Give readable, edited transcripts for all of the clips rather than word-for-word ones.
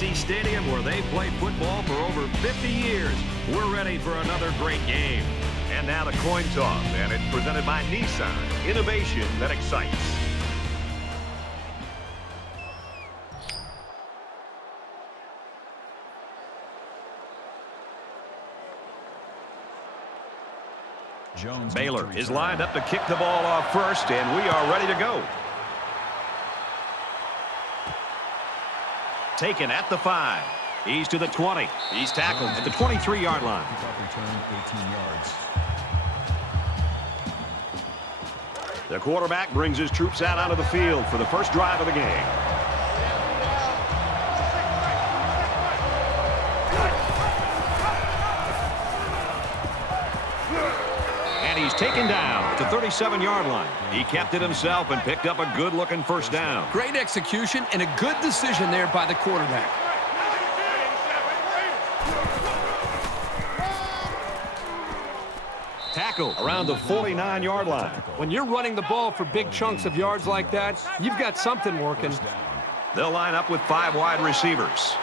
SEC Stadium where they've played football for over 50 years. We're ready for another great game. And now the coin toss, and it's presented by Nissan. Innovation that excites. Baylor is lined up to kick the ball off first, and we are ready to go. Taken at the 5. He's to the 20. He's tackled at the 23-yard line. The quarterback brings his troops out onto the field for the first drive of the game. He's taken down at the 37-yard line. He kept it himself and picked up a good-looking first down. Great execution and a good decision there by the quarterback. Tackle around the 49-yard line. When you're running the ball for big chunks of yards like that, you've got something working. They'll line up with 5 wide receivers.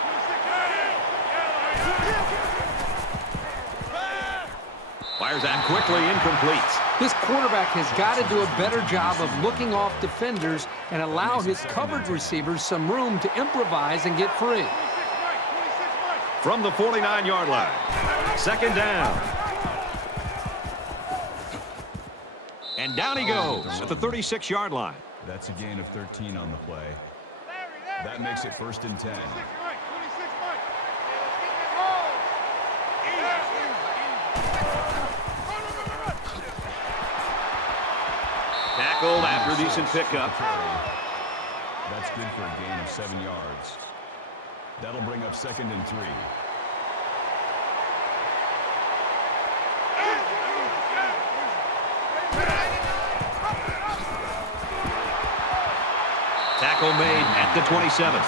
Fires that quickly, incomplete. This quarterback has got to do a better job of looking off defenders and allow his coverage receivers some room to improvise and get free. From the 49-yard line, second down. And down he goes at the 36-yard line. That's a gain of 13 on the play. That makes it 1st and 10. Tackled after a decent pickup. That's good for a gain of 7 yards. That'll bring up 2nd and 3. Tackle made at the 27.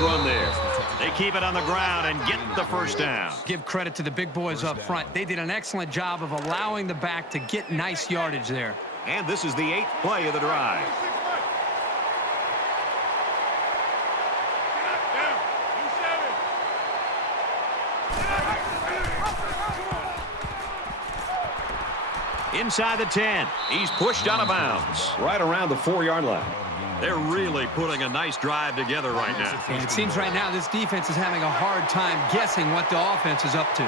Run there. They keep it on the ground and get the first down. Give credit to the big boys up front. They did an excellent job of allowing the back to get nice yardage there. And this is the 8th play of the drive. Inside the 10. He's pushed out of bounds. Right around the 4-yard line. They're really putting a nice drive together right now. And it seems right now this defense is having a hard time guessing what the offense is up to.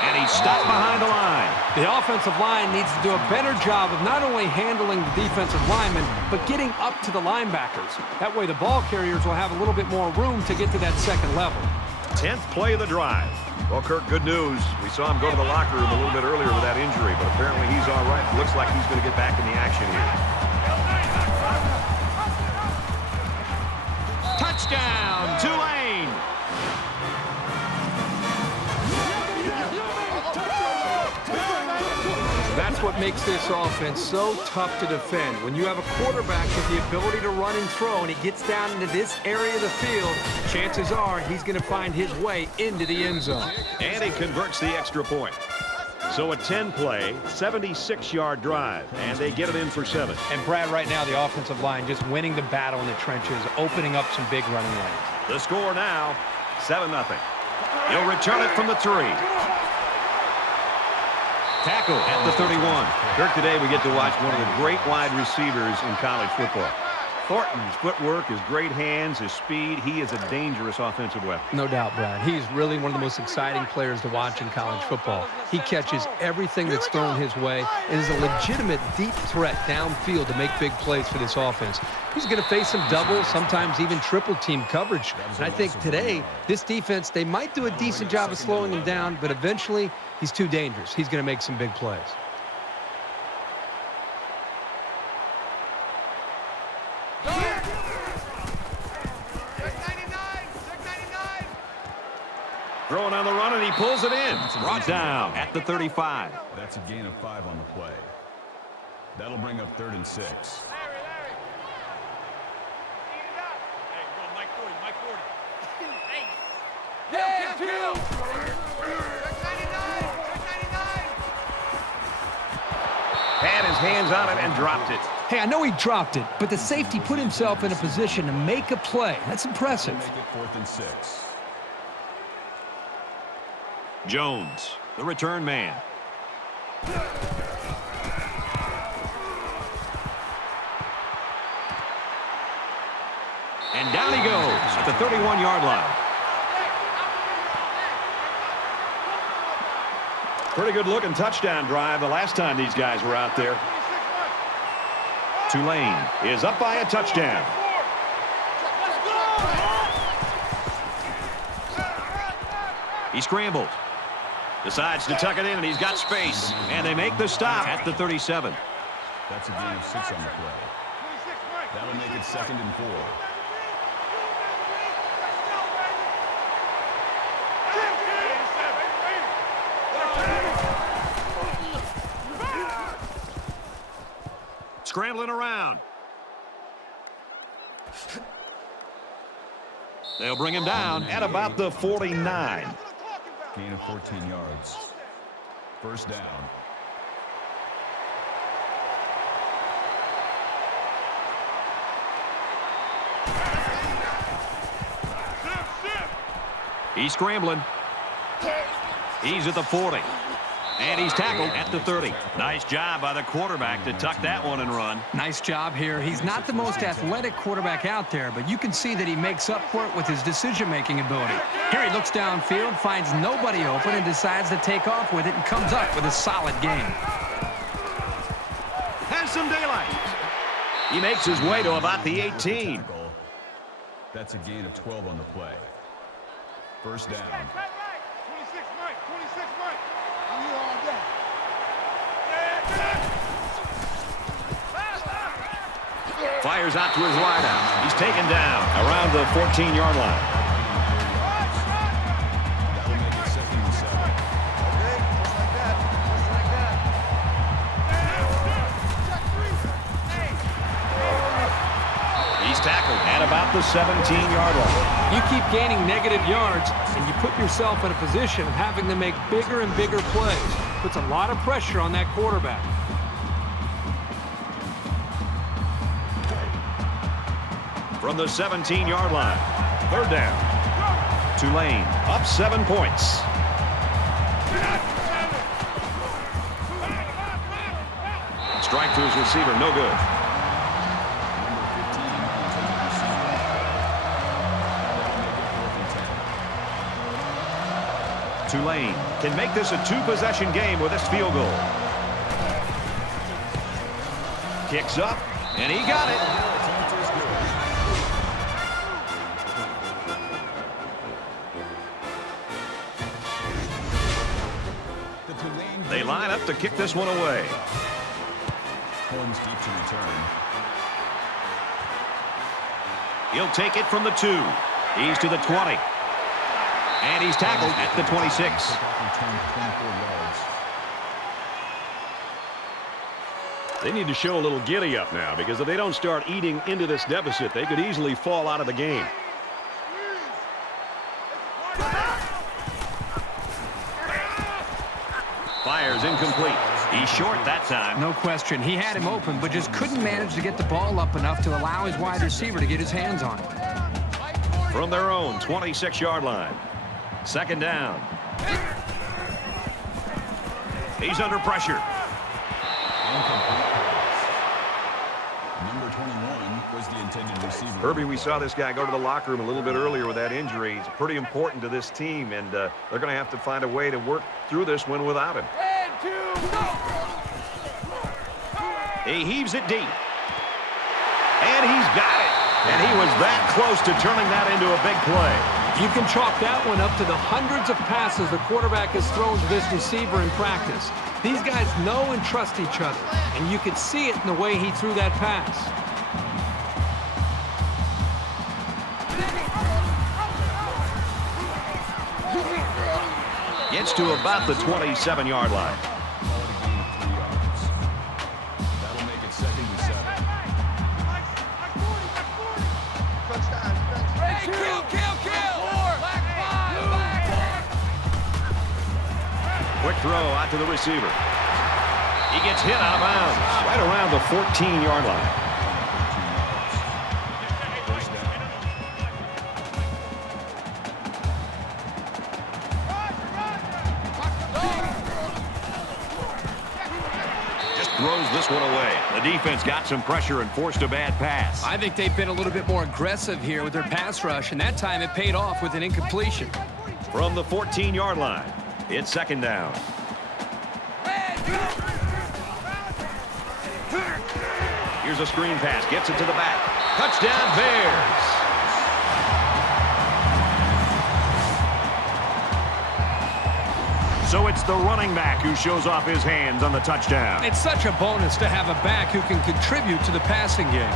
And he's stopped behind the line. The offensive line needs to do a better job of not only handling the defensive linemen, but getting up to the linebackers. That way the ball carriers will have a little bit more room to get to that second level. 10th play of the drive. Well, Kirk, good news. We saw him go to the locker room a little bit earlier with that injury, but apparently he's all right. Looks like he's going to get back in the action here. Touchdown, Tulane! That's what makes this offense so tough to defend. When you have a quarterback with the ability to run and throw and he gets down into this area of the field, chances are he's going to find his way into the end zone. And he converts the extra point. So a 10-play, 76-yard drive, and they get it in for 7. And Brad, right now the offensive line just winning the battle in the trenches, opening up some big running lanes. The score now, 7-0. He'll return it from the 3. Tackle at the 31. Kirk, today we get to watch one of the great wide receivers in college football. Thornton's footwork, his great hands, his speed, he is a dangerous offensive weapon. No doubt, Brad. He's really one of the most exciting players to watch in college football. He catches everything that's thrown his way and is a legitimate deep threat downfield to make big plays for this offense. He's going to face some double, sometimes even triple team coverage. And I think today, this defense, they might do a decent job of slowing him down, but eventually he's too dangerous. He's going to make some big plays. Throwing on the run, and he pulls it in. Brought down at the 35. That's a gain of 5 on the play. That'll bring up 3rd and 6. Had his hands on it and dropped it. Hey, I know he dropped it, but the safety put himself in a position to make a play. That's impressive. Make it 4th and 6. Jones, the return man. And down he goes at the 31-yard line. Pretty good looking touchdown drive the last time these guys were out there. Tulane is up by a touchdown. He scrambled. Decides to tuck it in, and he's got space. And they make the stop at the 37. That's a gain of 6 on the play. That'll make it 2nd and 4. Scrambling around. They'll bring him down at about the 49. Gain of 14 yards. 1st down. He's scrambling. He's at the 40. And he's tackled at the 30. Nice job by the quarterback to tuck that one and run. Nice job here. He's not the most athletic quarterback out there, but you can see that he makes up for it with his decision-making ability. Here he looks downfield, finds nobody open, and decides to take off with it and comes up with a solid game. Has some daylight. He makes his way to about the 18. That's a gain of 12 on the play. 1st down. Fires out to his wideout. He's taken down around the 14-yard line. That'll make it 2nd and 7. He's tackled at about the 17-yard line. You keep gaining negative yards, and you put yourself in a position of having to make bigger and bigger plays. Puts a lot of pressure on that quarterback. From the 17-yard line, 3rd down. Tulane up 7 points. Strike to his receiver, no good. Tulane can make this a 2-possession game with this field goal. Kicks up, and he got it. They line up to kick this one away. Holmes deep to return. He'll take it from the 2. He's to the 20. And he's tackled at the 26. They need to show a little giddy up now, because if they don't start eating into this deficit, they could easily fall out of the game. Fires incomplete. He's short that time. No question. He had him open, but just couldn't manage to get the ball up enough to allow his wide receiver to get his hands on it. From their own 26-yard line. 2nd down. He's under pressure. Number 21 was the intended receiver. Herbie, we saw this guy go to the locker room a little bit earlier with that injury. He's pretty important to this team, and they're going to have to find a way to work through this one without him. He heaves it deep. And he's got it. And he was that close to turning that into a big play. You can chalk that one up to the hundreds of passes the quarterback has thrown to this receiver in practice. These guys know and trust each other, and you could see it in the way he threw that pass. Gets to about the 27-yard line. That'll make out to the receiver. He gets hit out of bounds right around the 14-yard line. Just throws this one away. The defense got some pressure and forced a bad pass. I think they've been a little bit more aggressive here with their pass rush, and that time it paid off with an incompletion. From the 14-yard line, it's second down. Here's a screen pass. Gets it to the back. Touchdown, Bears. So it's the running back who shows off his hands on the touchdown. It's such a bonus to have a back who can contribute to the passing game.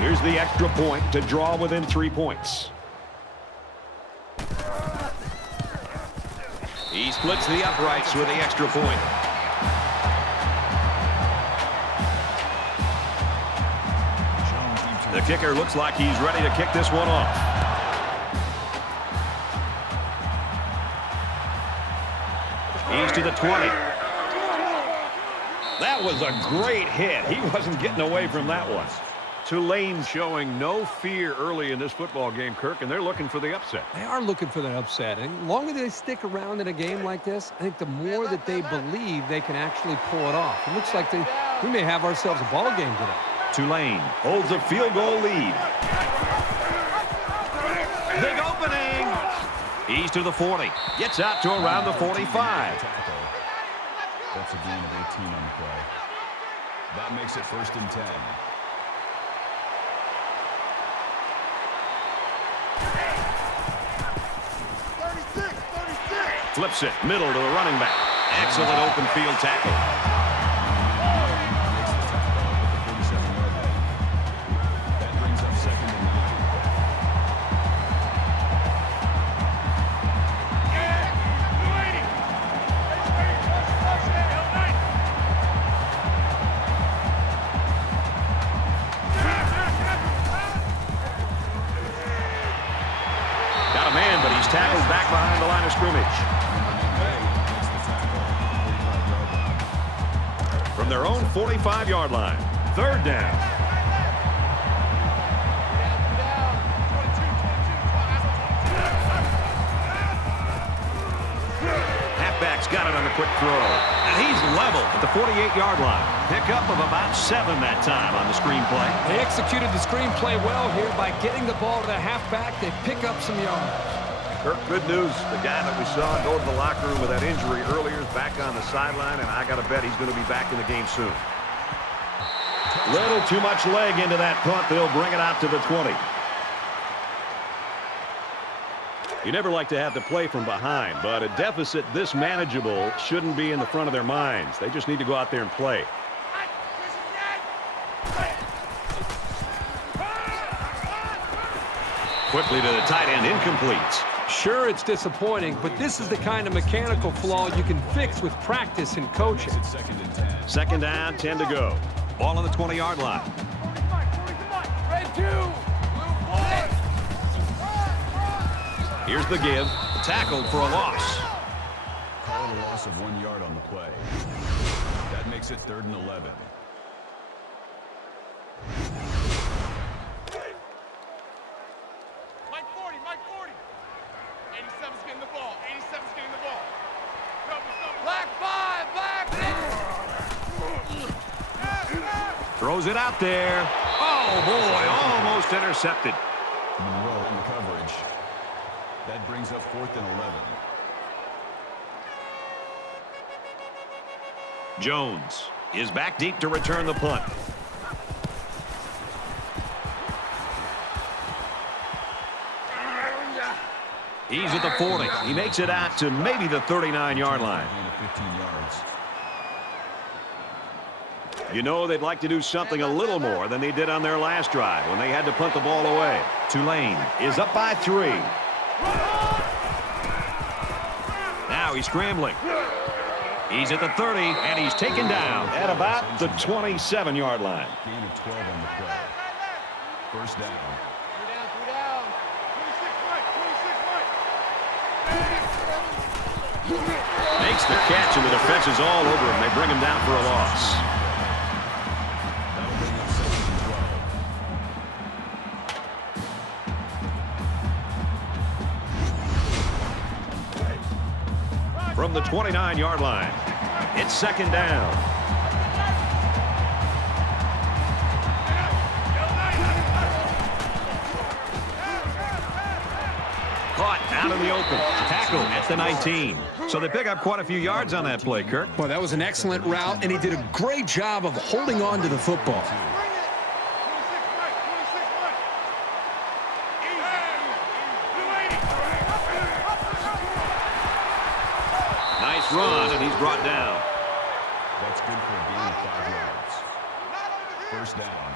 Here's the extra point to draw within 3 points. He splits the uprights with the extra point. The kicker looks like he's ready to kick this one off. He's to the 20. That was a great hit. He wasn't getting away from that one. Tulane showing no fear early in this football game, Kirk, and they're looking for the upset. They are looking for the upset, and the longer they stick around in a game like this, I think the more that they believe they can actually pull it off. It looks like we may have ourselves a ball game today. Tulane holds a field goal lead. Big opening. He's to the 40. Gets out to around the 45. That's a gain of 18 on the play. That makes it 1st and 10. Flips it, middle to the running back. Excellent open field tackle. Makes the tackle at the 47-yard line. That brings up 2nd and 9. Got a man, but he's tackled back behind the line of scrimmage. From their own 45-yard line. 3rd down. Halfback's got it on a quick throw. And he's level at the 48-yard line. Pickup of about 7 that time on the screenplay. They executed the screenplay well here by getting the ball to the halfback. They pick up some yards. Kirk, good news. The guy that we saw go to the locker room with that injury earlier is back on the sideline, and I got to bet he's going to be back in the game soon. Little too much leg into that punt. They'll bring it out to the 20. You never like to have to play from behind, but a deficit this manageable shouldn't be in the front of their minds. They just need to go out there and play. Quickly to the tight end, incomplete. Sure, it's disappointing, but this is the kind of mechanical flaw you can fix with practice and coaching. It's 2nd and 10. 2nd down, 10 to go. Ball on the 20-yard line. Here's the give. Tackled for a loss. Call it a loss of 1 yard on the play. That makes it 3rd and 11. Mike 40. 87's getting the ball. 87's getting the ball. Black 5, black 5. Throws it out there. Oh, boy, almost intercepted. Monroe in the coverage. That brings up 4th and 11. Jones is back deep to return the punt. He's at the 40. He makes it out to maybe the 39-yard line. 15 yards. You know they'd like to do something a little more than they did on their last drive when they had to punt the ball away. Tulane is up by 3. Now he's scrambling. He's at the 30, and he's taken down at about the 27-yard line. Gain of 12 on the play. 1st down. Makes the catch, and the defense is all over him. They bring him down for a loss. That'll bring up 2nd and 12. From the 29-yard line, it's 2nd down. Caught out in the open. Tackle at the 19. So they pick up quite a few yards on that play, Kirk. Well, that was an excellent route, and he did a great job of holding on to the football. Nice run, and he's brought down. That's good for a gain of 5 yards. 1st down.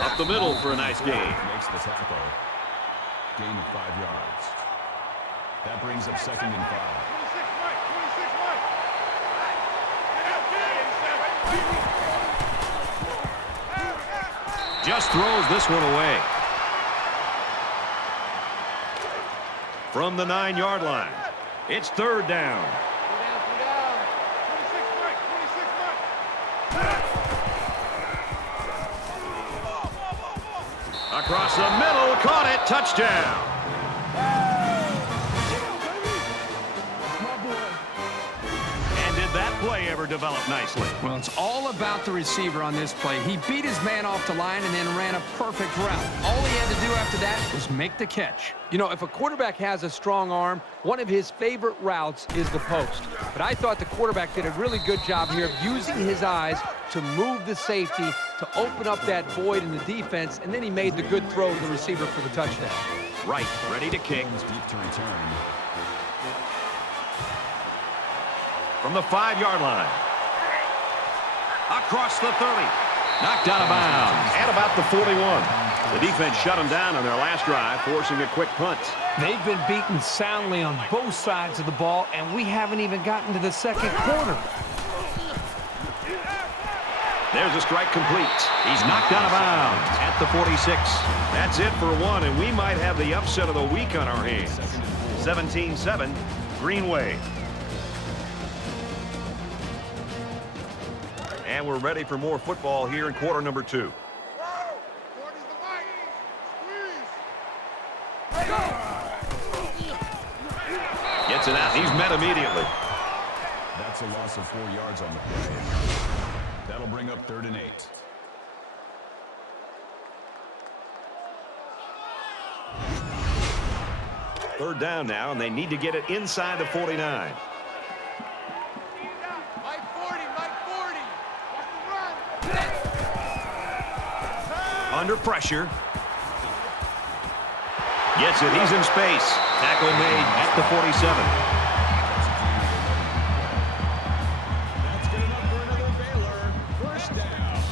Up the middle for a nice gain. Makes the tackle. Gain of 5 yards. That brings up 2nd and 5. Just throws this one away. From the 9-yard line, it's 3rd down. Across the middle, caught it, touchdown. And did that play ever develop nicely? Well, it's all about the receiver on this play. He beat his man off the line and then ran a perfect route. All he had to do after that was make the catch. You know, if a quarterback has a strong arm, one of his favorite routes is the post. But I thought the quarterback did a really good job here of using his eyes to move the safety, to open up that void in the defense, and then he made the good throw to the receiver for the touchdown. Right, ready to kick. Deep to return. From the 5-yard line. Across the 30. Knocked out of bounds at about the 41. The defense shut them down on their last drive, forcing a quick punt. They've been beaten soundly on both sides of the ball, and we haven't even gotten to the 2nd quarter. There's a strike complete. He's knocked out of bounds at the 46. That's it for one, and we might have the upset of the week on our hands. 17-7, Greenway. And we're ready for more football here in quarter number 2. Gets it out. He's met immediately. That's a loss of 4 yards on the play. That'll bring up 3rd and 8. Third down now, and they need to get it inside the 49. Under pressure. Gets it. He's in space. Tackle made at the 47. That's good enough for another Baylor. 1st down.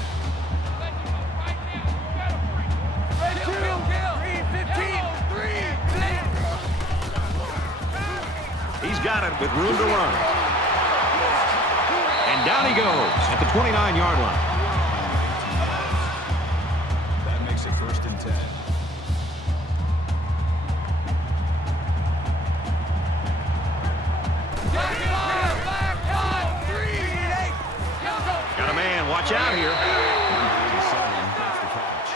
He's got it with room to run. And down he goes at the 29-yard line. That makes it 1st and 10. Got a man. Watch out here. That's the catch.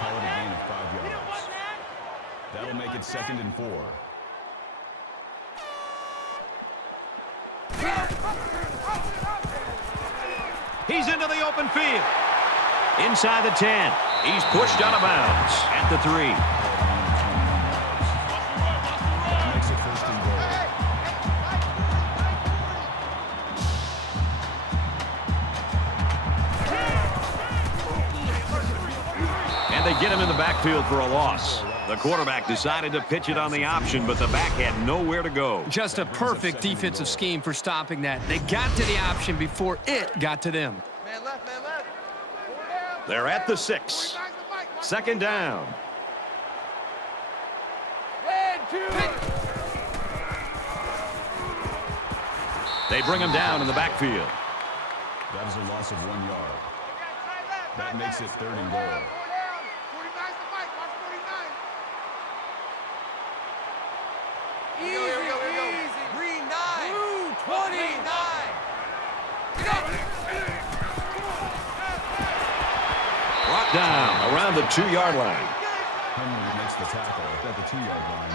Call it a gain of 5 yards. That'll make it 2nd and 4. He's into the open field. Inside the 10. He's pushed out of bounds at the 3. That makes it 1st and goal. And they get him in the backfield for a loss. The quarterback decided to pitch it on the option, but the back had nowhere to go. Just a perfect defensive scheme for stopping that. They got to the option before it got to them. Man left, man left. They're at the 6. 2nd down. They bring him down in the backfield. That is a loss of 1 yard. That makes it 3rd and goal. 49's the mic. Watch 49. Easy. Green 9. Blue 29. Brought down around the 2-yard line. Henry makes the tackle at the 2-yard line.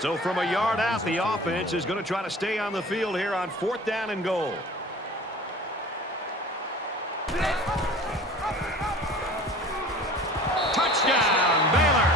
So from a yard out, the offense is going to try to stay on the field here on 4th down and goal. Touchdown, Baylor.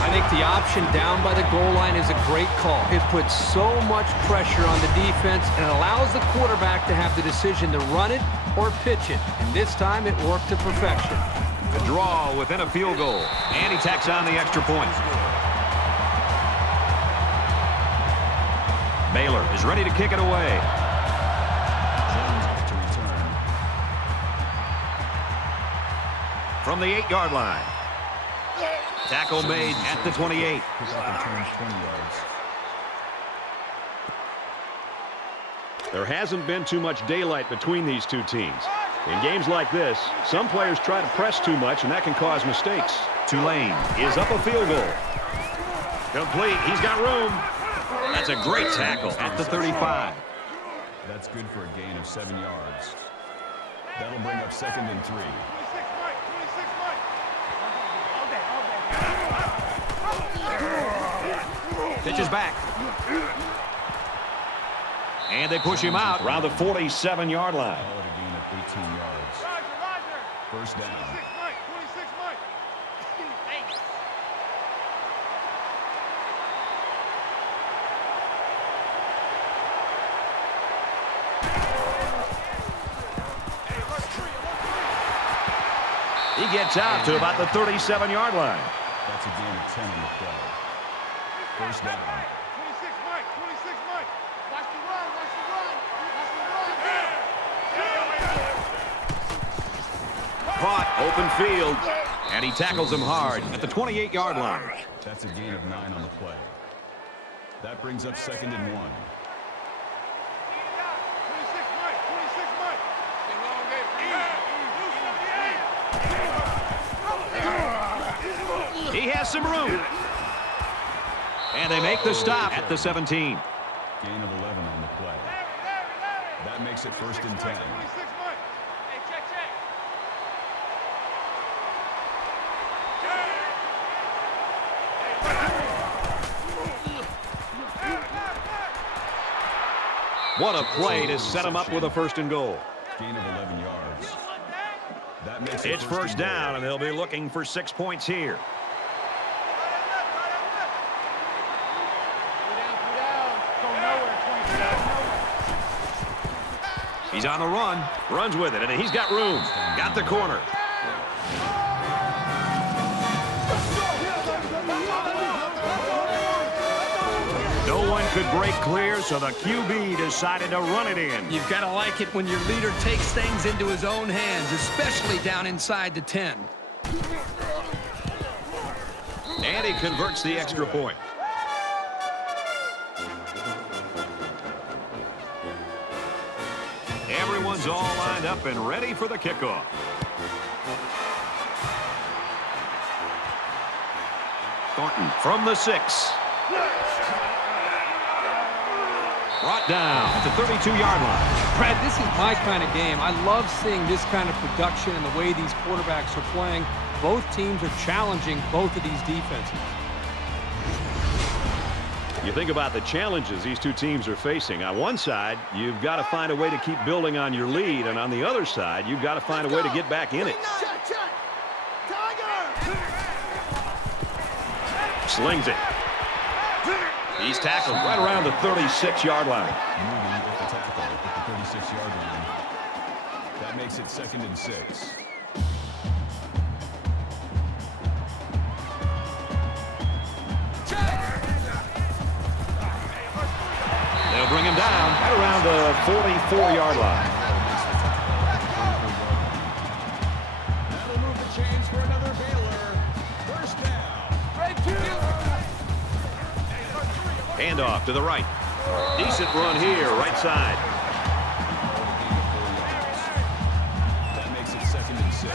I think the option down by the goal line is a great call. It puts so much pressure on the defense and it allows the quarterback to have the decision to run it or pitch it. And this time it worked to perfection. The draw within a field goal. And he tacks on the extra point. Baylor is ready to kick it away. To return. From the 8-yard line. Tackle made at the 28. Kickoff returns 20 yards. There hasn't been too much daylight between these two teams. In games like this, some players try to press too much, and that can cause mistakes. Tulane is up a field goal. Complete. He's got room. That's a great tackle at the 35. That's good for a gain of 7 yards. That'll bring up 2nd and 3. 26 Mike. 26 Mike. Pitches back. And they push him out around the 47-yard line. Call it a gain of 18 yards. Roger. First down. 26 Mike. 26 Mike. Thanks. He gets out to about the 37-yard line. That's a gain of 10 on the play. First down. 26 Mike. 26 Mike. Watch the run. Watch the run. Watch the run. Caught, open field, and he tackles him hard at the 28-yard line. That's a gain of 9 on the play. That brings up 2nd and 1. 26 Mike. 26 Mike. He has some room. And they make the stop at the 17. Gain of 11 on the play. That makes it 1st and 10. 26 Mike. Hey, check. What a play to set him up with a 1st and goal. Gain of 11 yards. That makes it It's first down, and they'll be looking for 6 points here. He's on the run, runs with it, and he's got room. Got the corner. No one could break clear, so the QB decided to run it in. You've got to like it when your leader takes things into his own hands, especially down inside the 10. And he converts the extra point. Everyone's all lined up and ready for the kickoff. Thornton from the 6. Brought down at the 32-yard line. Brad, this is my kind of game. I love seeing this kind of production and the way these quarterbacks are playing. Both teams are challenging both of these defenses. You think about the challenges these two teams are facing. On one side, you've got to find a way to keep building on your lead, and on the other side, you've got to find a way to get back in it. Check. Tiger. Slings it. He's tackled right around the 36-yard line. Moving with the tackle at the 36-yard line. That makes it 2nd and 6. They'll bring him down right around the 44-yard line. That'll move the chains for another Baylor. First down. Handoff to the right. Decent run here, right side. That makes it 2nd and 6.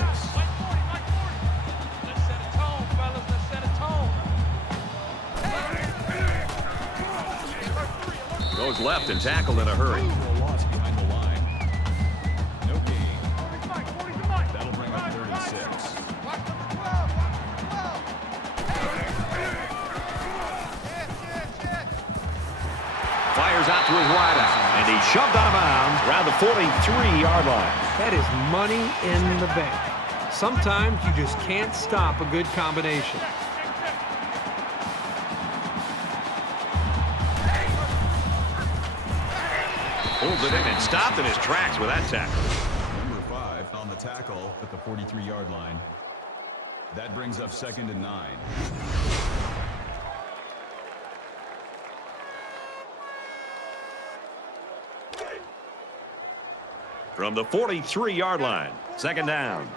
Let's set a tone, fellas. Let's set a tone. Goes left and tackled in a hurry. For a loss behind the line. No gain. That'll bring up 3rd and 6. Fires out to his wideout, and he's shoved out of bounds around the 43-yard line. That is money in the bank. Sometimes you just can't stop a good combination. Pulls it in and stopped in his tracks with that tackle. Number 5 on the tackle at the 43-yard line. That brings up 2nd and 9. From the 43-yard line, 2nd down.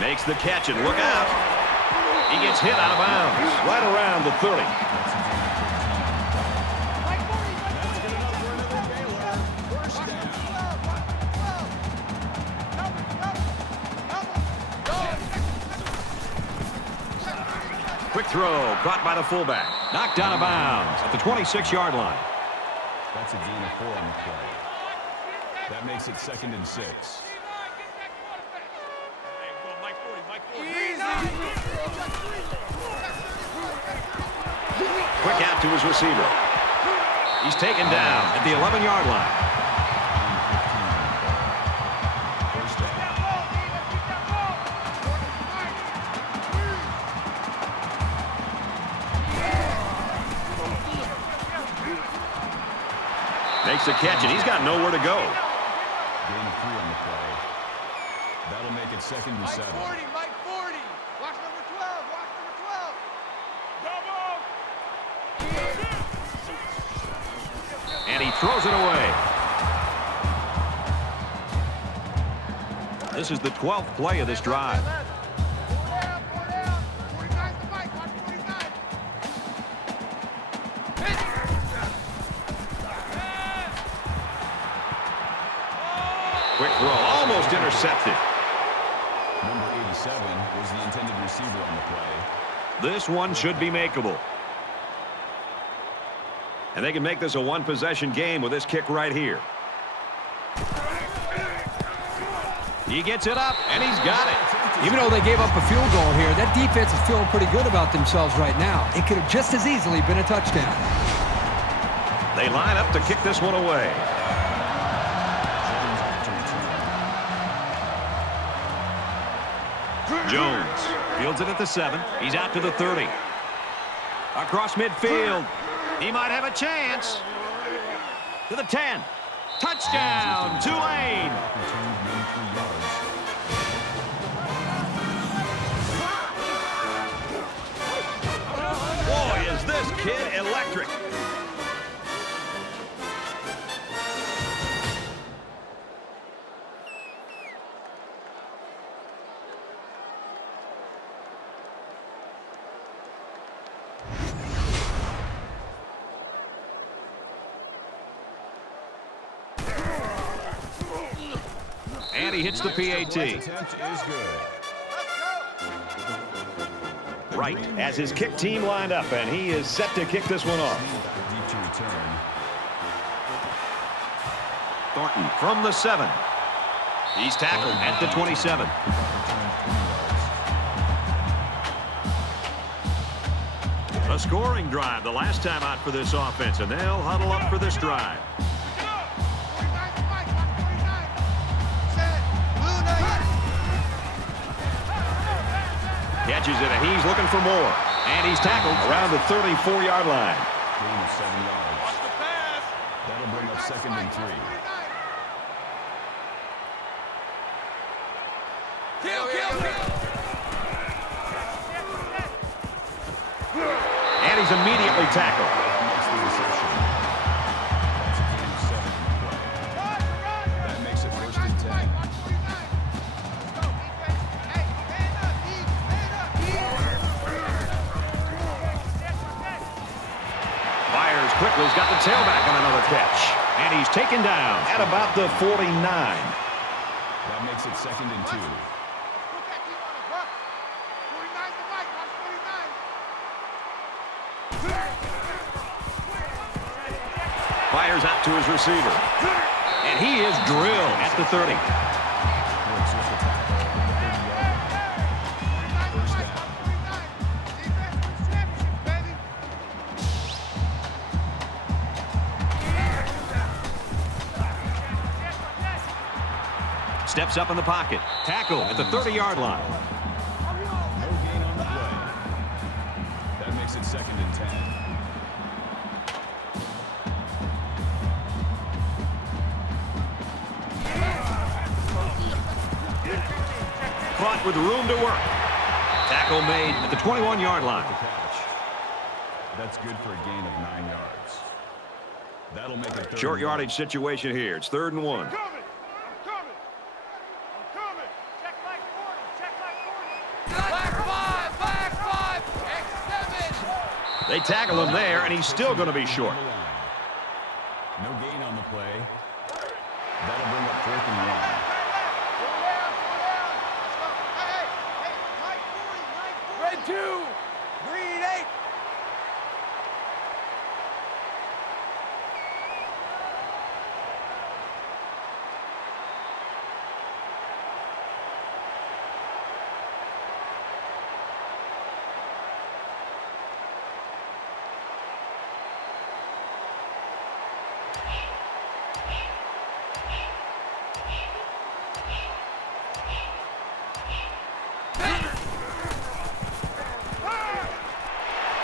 Makes the catch and look out. He gets hit out of bounds right around the 30. Quick throw, caught by the fullback. Knocked out of bounds at the 26-yard line. That's a gain of 4 on the play. That makes it 2nd and 6. Quick out to his receiver. He's taken down at the 11-yard line. First down. Makes the catch, and he's got nowhere to go. Gain of 3 on the play. That'll make it 2nd and 7. Mike 40. Watch number 12. Watch number 12. And he throws it away. This is the 12th play of this drive. Quick throw, almost intercepted. Number 87 was the intended receiver on the play. This one should be makeable. And they can make this a one-possession game with this kick right here. He gets it up, and he's got it. Even though they gave up a field goal here, that defense is feeling pretty good about themselves right now. It could have just as easily been a touchdown. They line up to kick this one away. Jones fields it at the 7. He's out to the 30. Across midfield. He might have a chance. To the 10. Touchdown, Tulane. Boy, is this kid electric. And he hits the PAT. Attempt is good. Right, as his kick team lined up, and he is set to kick this one off. Deep to return. Thornton from the 7. He's tackled at the 27. A scoring drive the last time out for this offense, and they'll huddle up for this drive. Catches it, and he's looking for more. And he's tackled around the 34-yard line. Gain of 7 yards. That'll bring up 2nd and 3. And he's immediately tackled. Makes the reception. That's a gain of 7 in the play. That makes it 1st and 10. Tackle's got the tailback on another catch. And he's taken down at about the 49. That makes it 2nd and 2. Fires out to his receiver. And he is drilled at the 30. Steps up in the pocket. Tackle at the 30-yard line. No gain on the play. That makes it 2nd and 10. Caught with room to work. Tackle made at the 21-yard line. That's good for a gain of 9 yards. That'll make it 3rd. Short yardage situation here. It's 3rd and 1. They tackle him there, and he's still going to be short. No gain on the play. That'll bring up 4th and 1. Red 2, green 8.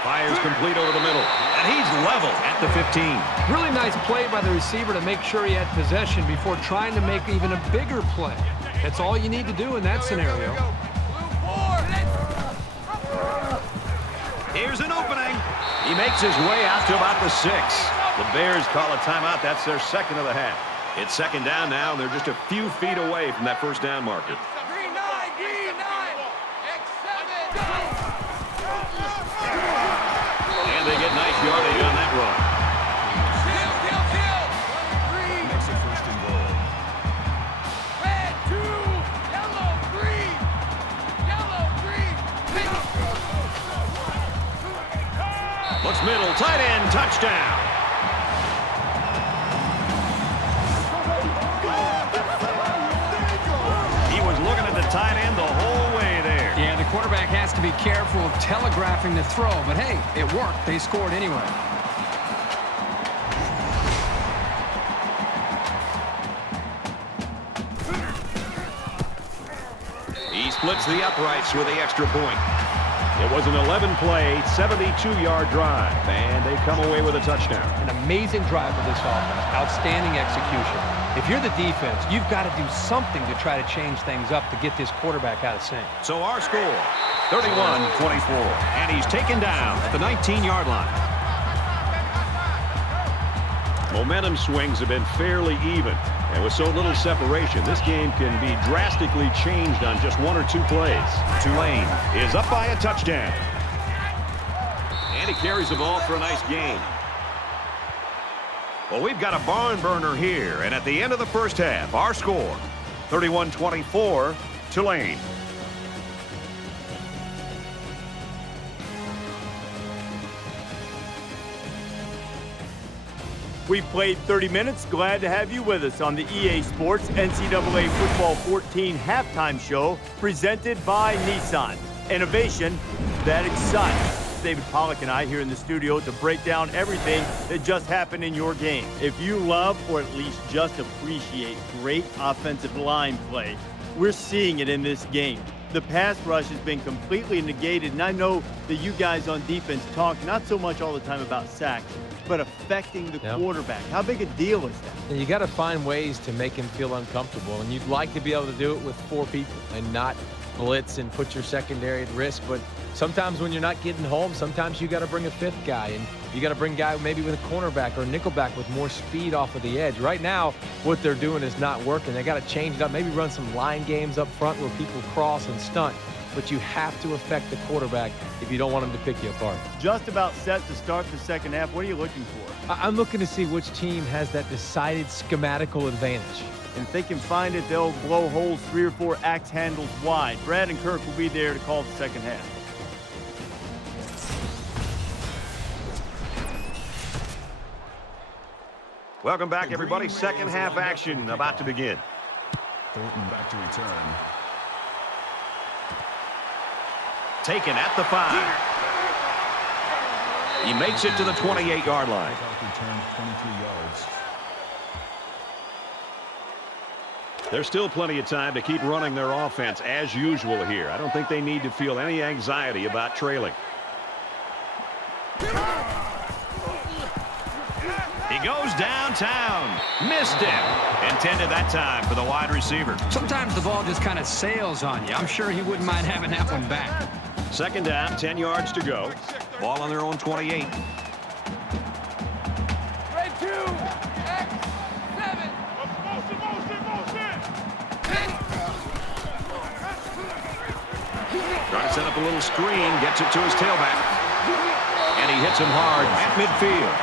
Fires complete over the middle, and he's level at the 15. Really nice play by the receiver to make sure he had possession before trying to make even a bigger play. That's all you need to do in that scenario. Here's an opening. He makes his way out to about the 6. The Bears call a timeout. That's their 2nd of the half. It's 2nd down now, and they're just a few feet away from that 1st down marker. Green 9, green 9. X7. And they get nice yardage on that run. Kill. Green. Makes it 1st and goal. Red 2, yellow, green. Yellow, green. Looks middle, tight end, touchdown. He was looking at the tight end the whole way there. Yeah, the quarterback has to be careful of telegraphing the throw, but hey, it worked. They scored anyway. He splits the uprights with the extra point. It was an 11-play, 72-yard drive, and they come away with a touchdown. An amazing drive for this offense. Outstanding execution. If you're the defense, you've got to do something to try to change things up to get this quarterback out of sync. So our score, 31-24, and he's taken down at the 19-yard line. Momentum swings have been fairly even, and with so little separation, this game can be drastically changed on just 1 or 2 plays. Tulane is up by a touchdown. And he carries the ball for a nice gain. Well, we've got a barn burner here, and at the end of the 1st half, our score, 31-24, Tulane. We've played 30 minutes. Glad to have you with us on the EA Sports NCAA Football 14 halftime show presented by Nissan. Innovation that excites. David Pollack and I here in the studio to break down everything that just happened in your game. If you love or at least just appreciate great offensive line play, we're seeing it in this game. The pass rush has been completely negated, and I know that you guys on defense talk not so much all the time about sacks, but affecting the quarterback. How big a deal is that? And you got to find ways to make him feel uncomfortable, and you'd like to be able to do it with 4 people and not blitz and put your secondary at risk. But sometimes when you're not getting home, sometimes you got to bring a 5th guy, and you got to bring a guy maybe with a cornerback or a nickelback with more speed off of the edge. Right now, what they're doing is not working. They got to change it up, maybe run some line games up front where people cross and stunt. but you have to affect the quarterback if you don't want him to pick you apart. Just about set to start the second half. What are you looking for? I'm looking to see which team has that decided schematical advantage. And if they can find it, they'll blow holes 3 or 4 axe handles wide. Brad and Kirk will be there to call the second half. Welcome back, everybody. Second half action about to begin. Thornton back to return. Taken at the 5. He makes it to the 28-yard line. Return 23 yards. There's still plenty of time to keep running their offense as usual here. I don't think they need to feel any anxiety about trailing. He goes downtown. Missed it. Intended that time for the wide receiver. Sometimes the ball just kind of sails on you. I'm sure he wouldn't mind having that one back. Second down, 10 yards to go. Ball on their own 28. Red 2, X, 7. Motion. Trying to set up a little screen. Gets it to his tailback. And he hits him hard at midfield.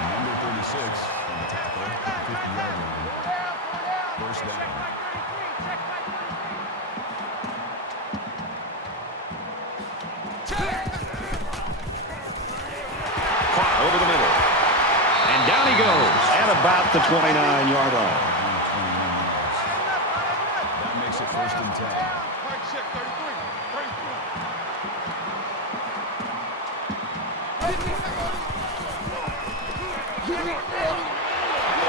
Number 36 on the tackle at the 50-yard line. First down. Caught over the middle. And down he goes at about the 29-yard line. That makes it first and 10. Right check, 33.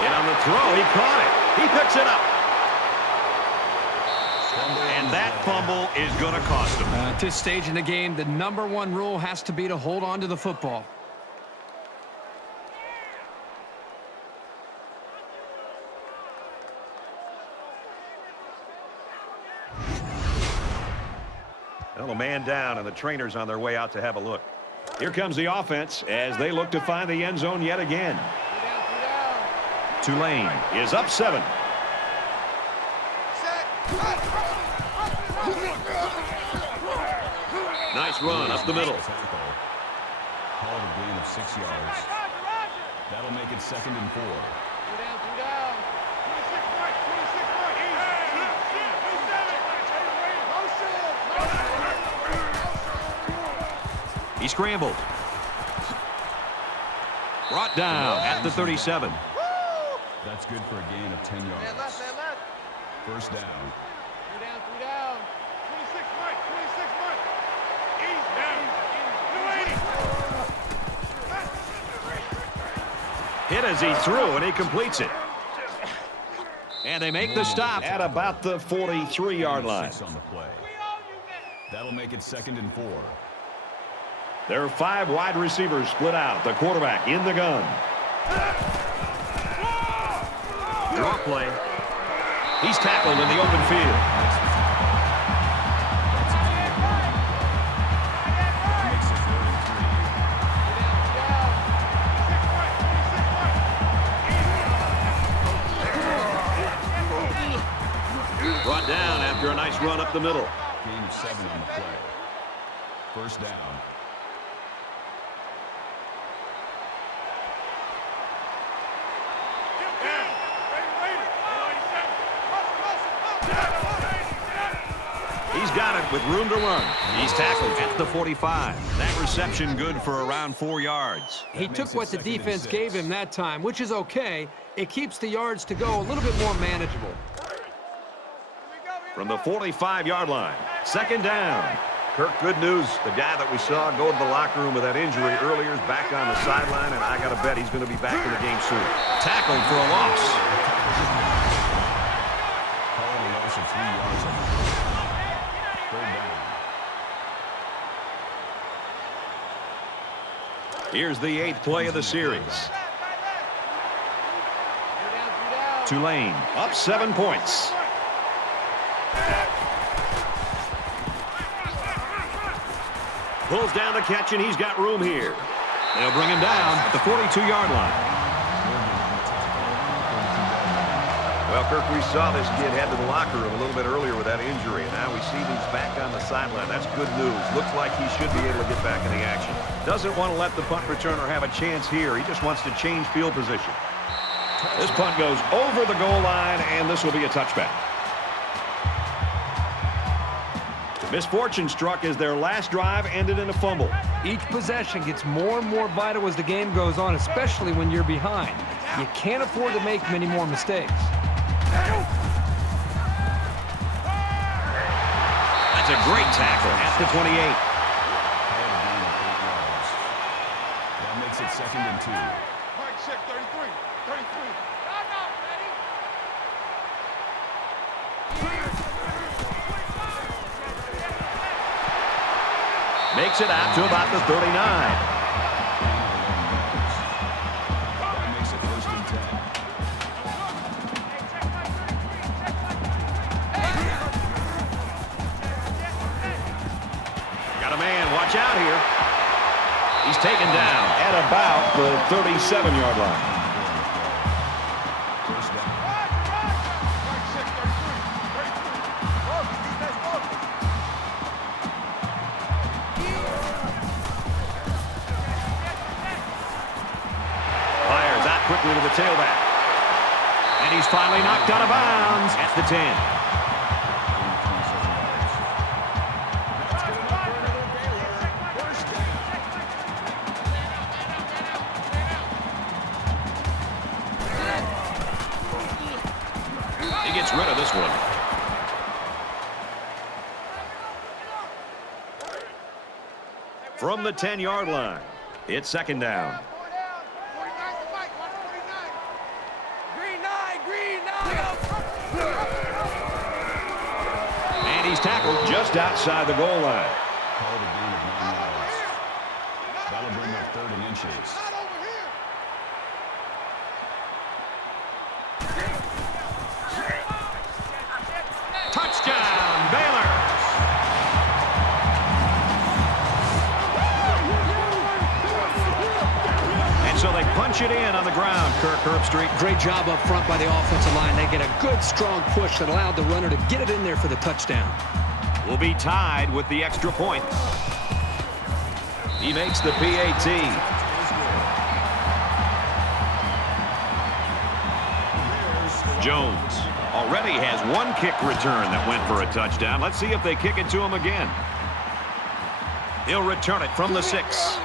And on the throw, he caught it. He picks it up. And that fumble is going to cost him. At this stage in the game, the #1 rule has to be to hold on to the football. Well, a man down, and the trainers on their way out to have a look. Here comes the offense as they look to find the end zone yet again. Tulane is up 7. Nice run up the middle. Call it a gain of 6 yards. That'll make it second and 4. He scrambled. Brought down at the 37. That's good for a gain of 10 yards. First down. 3 down. 26 right. Ease down. Hit as he threw, and he completes it. And they make the stop at about the 43-yard line. 6 on the play. That'll make it second and 4. There are 5 wide receivers split out. The quarterback in the gun. Draw play. He's tackled in the open field. Brought down after a nice run up the middle. Gain of 7 on the play. First down. He's got it with room to run. He's tackled at the 45. That reception good for around 4 yards. He took what the defense gave him that time, which is okay. It keeps the yards to go a little bit more manageable. From the 45-yard line, second down. Kirk, good news. The guy that we saw go to the locker room with that injury earlier is back on the sideline, and I got to bet he's going to be back in the game soon. Tackled for a loss. Call it a loss of 3 yards on the play. Third down. Here's the 8th play of the series. Tulane up 7 points. Pulls down the catch, and he's got room here. They'll bring him down at the 42-yard line. Well, Kirk, we saw this kid head to the locker room a little bit earlier with that injury, and now we see he's back on the sideline. That's good news. Looks like he should be able to get back in the action. Doesn't want to let the punt returner have a chance here. He just wants to change field position. This punt goes over the goal line, and this will be a touchback. Misfortune struck as their last drive ended in a fumble. Each possession gets more and more vital as the game goes on, especially when you're behind. You can't afford to make many more mistakes. That's a great tackle at the 28. That makes it 2nd and 2. Mike, check 33. 33. Makes it out to about the 39. That makes it 1st and 10. Got a man. Watch out here. He's taken down at about the 37-yard line. First down. Mike, check 33. Fires out quickly to the tailback. And he's finally knocked out of bounds at the 10. That's good enough for another Baylor. First down. He gets rid of this one. From the 10-yard line, it's 2nd down. 49 to Mike. 149. Green 9. And he's tackled just outside the goal line. Called a gain of 9 yards. That'll bring up 3rd and inches. Not over here. Touchdown, Baylor! And so they punch it in on the ground, Kirk Herbstreit. Great job up front by the offensive line. They get a good, strong push that allowed the runner to get it in there for the touchdown. Will be tied with the extra point. He makes the PAT. Jones already has one kick return that went for a touchdown. Let's see if they kick it to him again. He'll return it from the 6.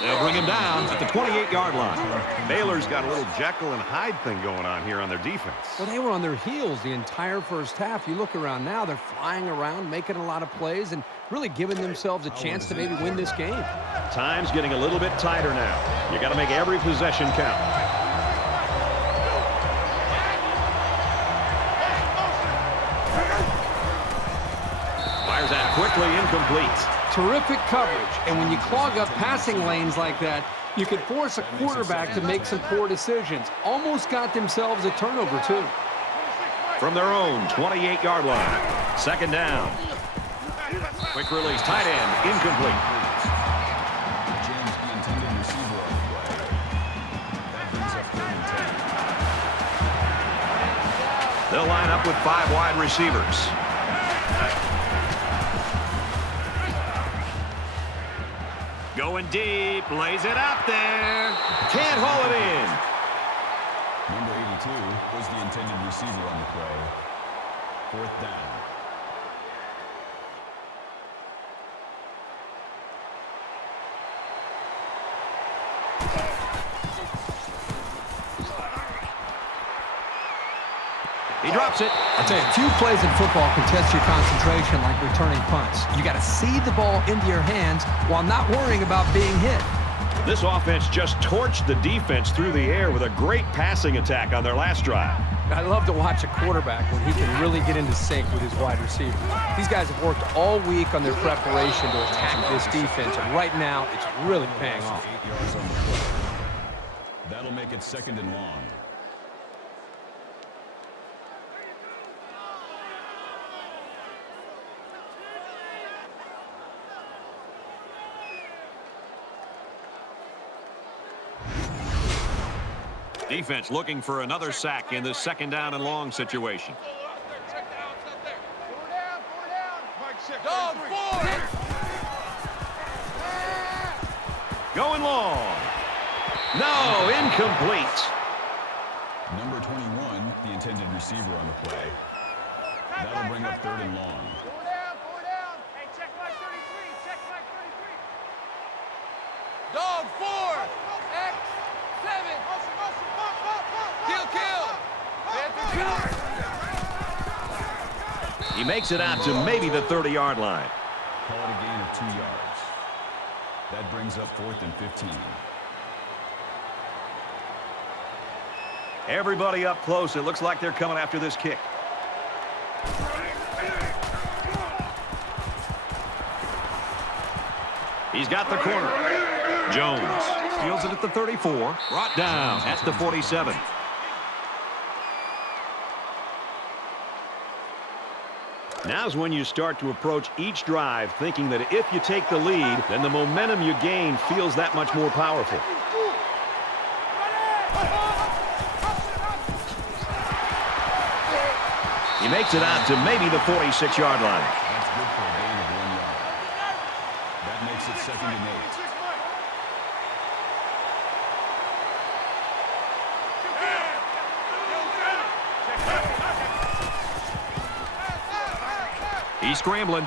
They'll bring him down at the 28-yard line. Baylor's got a little Jekyll and Hyde thing going on here on their defense. Well, they were on their heels the entire first half. You look around now, they're flying around, making a lot of plays, and really giving themselves a chance to maybe win this game. Time's getting a little bit tighter now. You got to make every possession count. Fires that quickly, incomplete. Terrific coverage, and when you clog up passing lanes like that, you can force a quarterback to make some poor decisions. Almost got themselves a turnover, too. From their own 28-yard line. 2nd down. Quick release, tight end, incomplete. James, the intended receiver on the play. That brings up 3rd and 10. They'll line up with 5 wide receivers. Going deep, lays it out there. Can't haul it in. Number 82 was the intended receiver on the play. 4th down. He drops it. I'll tell you, few plays in football can test your concentration like returning punts. You got to see the ball into your hands while not worrying about being hit. This offense just torched the defense through the air with a great passing attack on their last drive. I love to watch a quarterback when he can really get into sync with his wide receiver. These guys have worked all week on their preparation to attack this defense, and right now it's really paying off. 8 yards on the play. That'll make it 2nd and long. Defense looking for another sack in this second down and long situation. Dog 4. Going long. No, incomplete. Number 21, the intended receiver on the play. That'll bring up 3rd and long. 4 down. Hey, check my 33. Check my 33. Dog 4. X 7. Kill. He makes it out to maybe the 30-yard line. Call it a gain of 2 yards. That brings up 4th and 15. Everybody up close. It looks like they're coming after this kick. He's got the corner. Jones steals it at the 34. Brought down at the 47. Now's when you start to approach each drive thinking that if you take the lead, then the momentum you gain feels that much more powerful. He makes it out to maybe the 46-yard line. That's good for a gain of 1 yard. That makes it 2nd and 8. He's scrambling.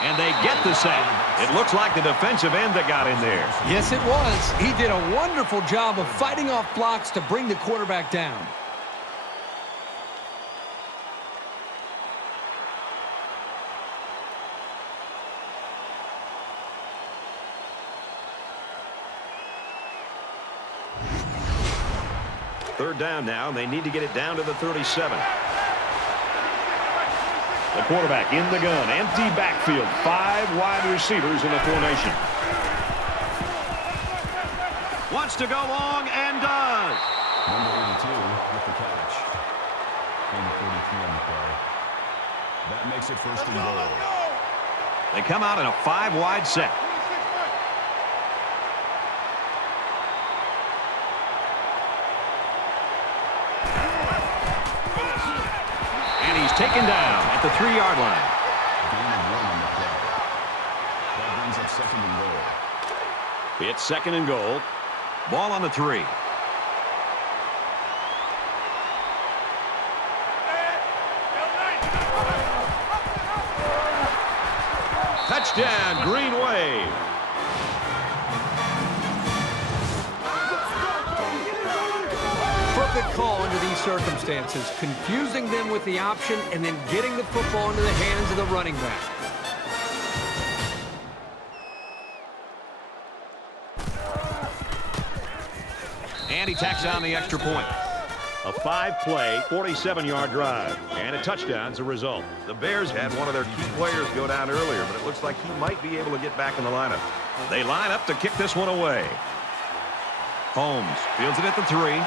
And they get the sack. It looks like the defensive end that got in there. Yes, it was. He did a wonderful job of fighting off blocks to bring the quarterback down. Third down now, and they need to get it down to the 37. The quarterback in the gun. Empty backfield. 5 wide receivers in the formation. Wants to go long and does. Number 82 with the catch. And 43 on the play. That makes it 1st and goal. They come out in a 5-wide set. Taken down at the 3-yard line. Gain of 1 on the play. That brings up 2nd and goal. It's 2nd and goal. Ball on the 3. Touchdown, Green Wave. Perfect call under these circumstances, confusing them with the option and then getting the football into the hands of the running back. And he tacks on the extra point. A 5-play, 47-yard drive, and a touchdown's the result. The Bears had one of their key players go down earlier, but it looks like he might be able to get back in the lineup. They line up to kick this one away. Holmes fields it at the 3.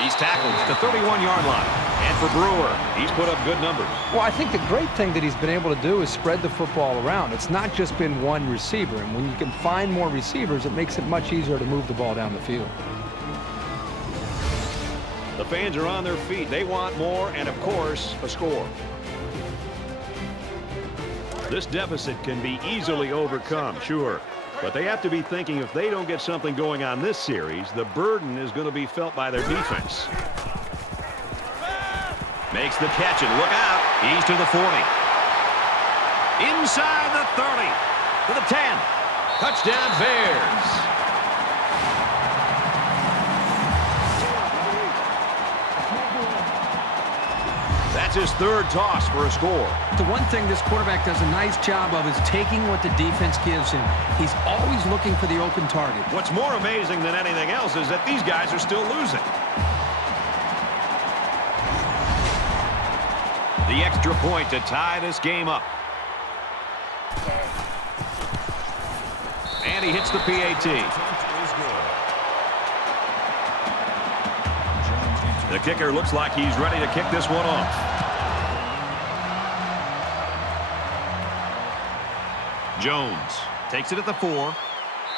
He's tackled at the 31-yard line. And for Brewer, he's put up good numbers. Well, I think the great thing that he's been able to do is spread the football around. It's not just been one receiver, and when you can find more receivers, it makes it much easier to move the ball down the field. The fans are on their feet. They want more and, of course, a score. This deficit can be easily overcome, sure. But they have to be thinking if they don't get something going on this series, the burden is going to be felt by their defense. Makes the catch, and look out. He's to the 40. Inside the 30. To the 10. Touchdown, Bears. That's his 3rd toss for a score. The one thing this quarterback does a nice job of is taking what the defense gives him. He's always looking for the open target. What's more amazing than anything else is that these guys are still losing. The extra point to tie this game up. And he hits the PAT. The kicker looks like he's ready to kick this one off. Jones takes it at the 4.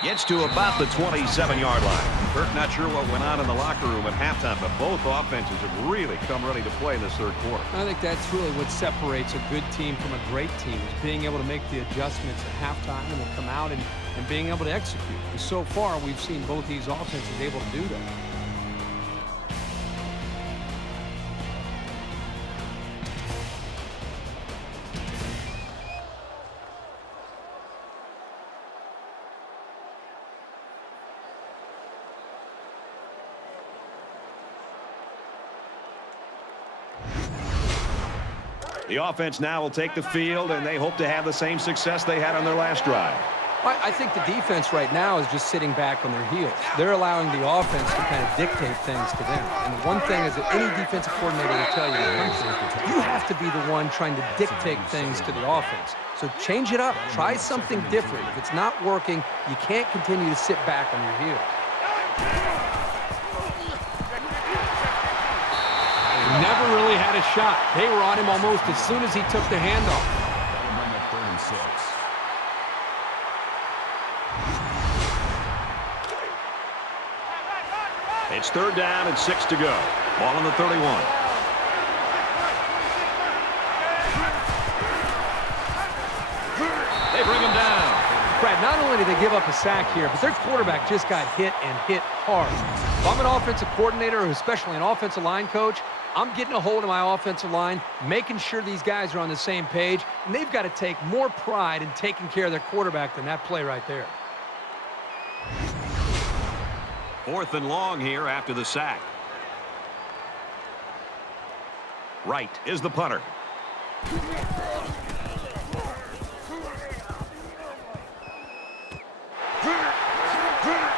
Gets to about the 27-yard line. Kirk not sure what went on in the locker room at halftime, but both offenses have really come ready to play in this third quarter. I think that's really what separates a good team from a great team, is being able to make the adjustments at halftime and then come out and being able to execute. And so far, we've seen both these offenses able to do that. The offense now will take the field, and they hope to have the same success they had on their last drive. I think the defense right now is just sitting back on their heels. They're allowing the offense to kind of dictate things to them. And the one thing is that any defensive coordinator will tell you in the country, you have to be the one trying to dictate things to the offense. So change it up. Try something different. If it's not working, you can't continue to sit back on your heels. Never really had a shot. They were on him almost as soon as he took the handoff. That'll bring up 3rd and 6. It's 3rd down and 6 to go. Ball on the 31. They bring him down. Brad, not only did they give up a sack here, but their quarterback just got hit and hit hard. If I'm an offensive coordinator, or especially an offensive line coach, I'm getting a hold of my offensive line, making sure these guys are on the same page, and they've got to take more pride in taking care of their quarterback than that play right there. 4th and long here after the sack. Wright is the punter.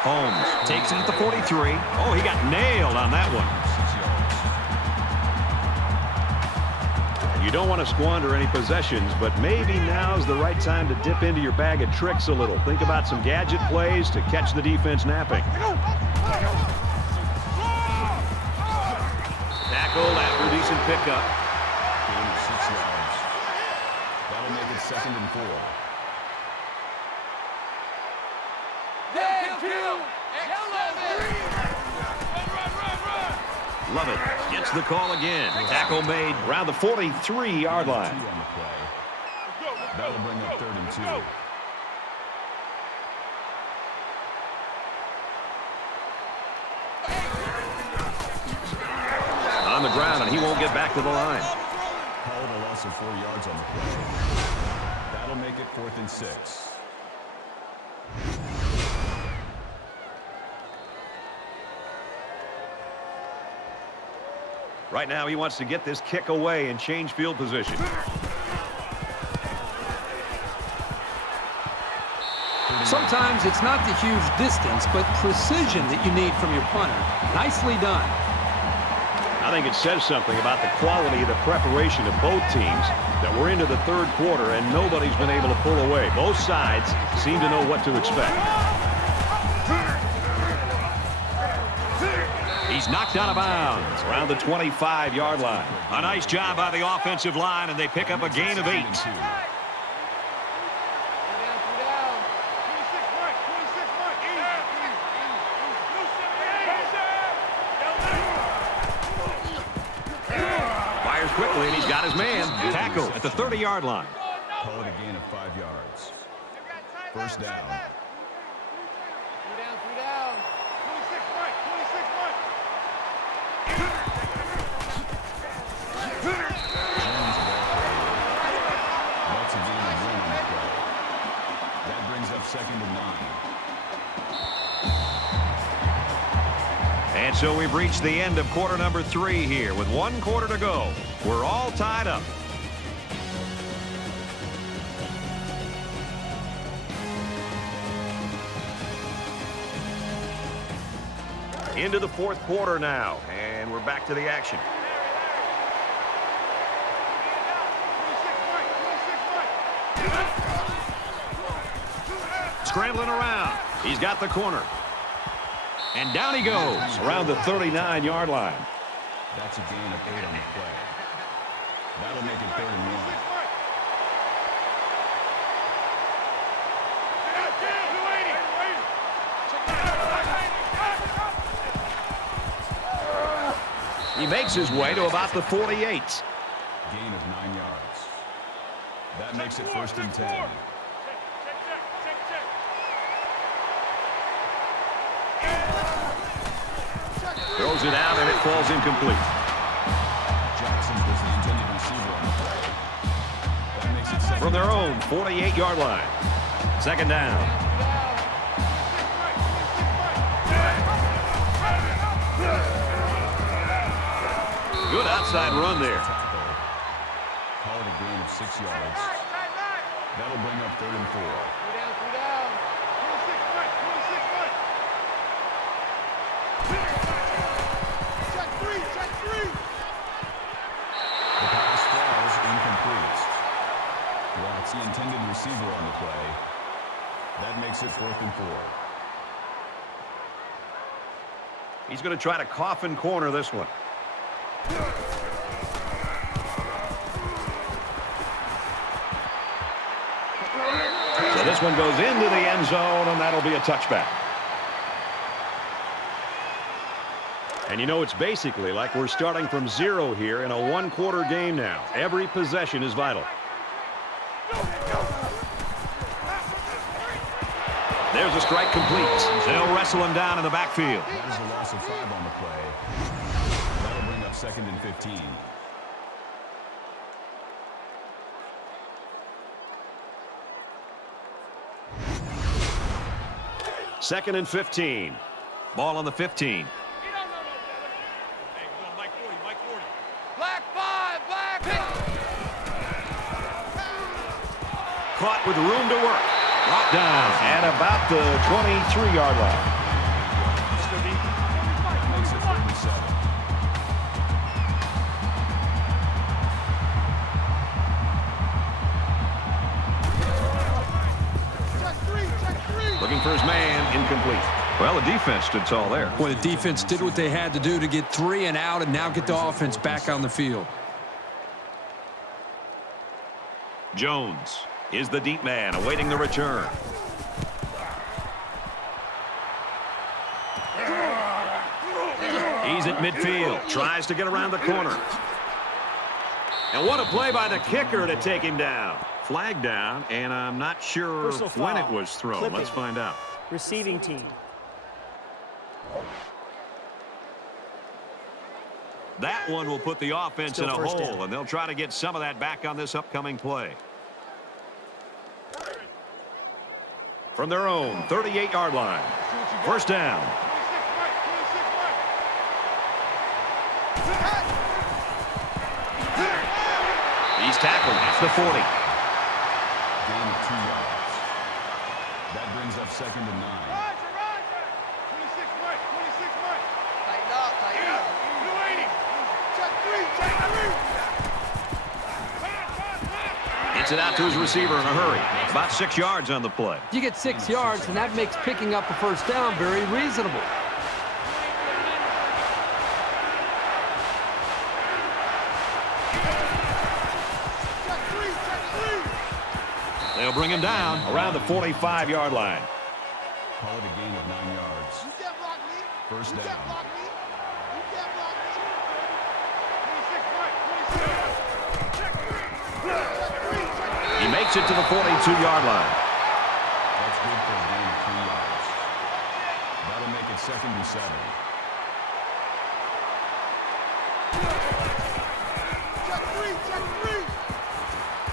Holmes takes it at the 43. Oh, he got nailed on that one. You don't want to squander any possessions, but maybe now's the right time to dip into your bag of tricks a little. Think about some gadget plays to catch the defense napping. Tackled after a decent pickup. Gain of 6 yards. That'll make it 2nd and 4. Love it. Gets the call again. Tackle made around the 43-yard line. On the play. That'll bring up 3rd and 2. On the ground, and he won't get back to the line. Called a loss of 4 yards on the play. That'll make it 4th and 6. Right now, he wants to get this kick away and change field position. Sometimes it's not the huge distance, but precision that you need from your punter. Nicely done. I think it says something about the quality of the preparation of both teams that we're into the 3rd quarter and nobody's been able to pull away. Both sides seem to know what to expect. He's knocked out of bounds around the 25-yard line. A nice job by the offensive line, and they pick up a gain of 8. Fires quickly, and he's got his man. Tackle at the 30-yard line. Call it a gain of 5 yards. 1st down. That's a gain of 1 on the play. That brings up 2nd and 9. And so we've reached the end of quarter number 3 here with 1 quarter to go. We're all tied up. Into the 4th quarter now, and we're back to the action. Scrambling around. He's got the corner. And down he goes around the 39-yard line. That's a gain of 8 on the play. That'll make it 3rd and 1. He makes his way to about the 48. Gain of 9 yards. That makes it 1st and 10. Throws it out, and it falls incomplete. Jackson was the intended receiver on the play. That makes it 2nd From their own 48-yard line. 2nd down. Good outside run there. Call it a gain of 6 yards. That'll bring up 3rd and 4. The pass falls incomplete. That's the intended receiver on the play. That makes it 4th and 4. He's going to try to coffin corner this one. So this one goes into the end zone, and that'll be a touchback. And you know, it's basically like we're starting from 0 here in a one-quarter game now. Every possession is vital. There's a strike complete. They'll wrestle him down in the backfield. That is a loss of 5 on the play. That'll bring up 2nd and 15. Second and 15. Ball on the 15. Black 5, black. Caught with room to work. Brought down at about the 23-yard line. Makes it 3rd and 7. Looking for his man, incomplete. Well, the defense stood tall there. Boy, the defense did what they had to do to get 3 and out and now get the offense back on the field. Jones is the deep man awaiting the return. He's at midfield. Tries to get around the corner. And what a play by the kicker to take him down. Flag down, and I'm not sure when it was thrown. Clipping. Let's find out. Receiving team. That one will put the offense Still in a first hole, down. and they'll try to get some of that back on this upcoming play. From their own 38-yard line. 1st down. He's tackled at the 40. Gain of 2 yards. That brings up 2nd and 9. Gets it out to his receiver in a hurry. About 6 yards on the play. You get 6 yards, and that makes picking up a 1st down very reasonable. They'll bring him down around the 45-yard line. Call it a gain of 9 yards. 1st down. He makes it to the 42-yard line. That's good for a gain of 3 yards. That'll make it 2nd and 7.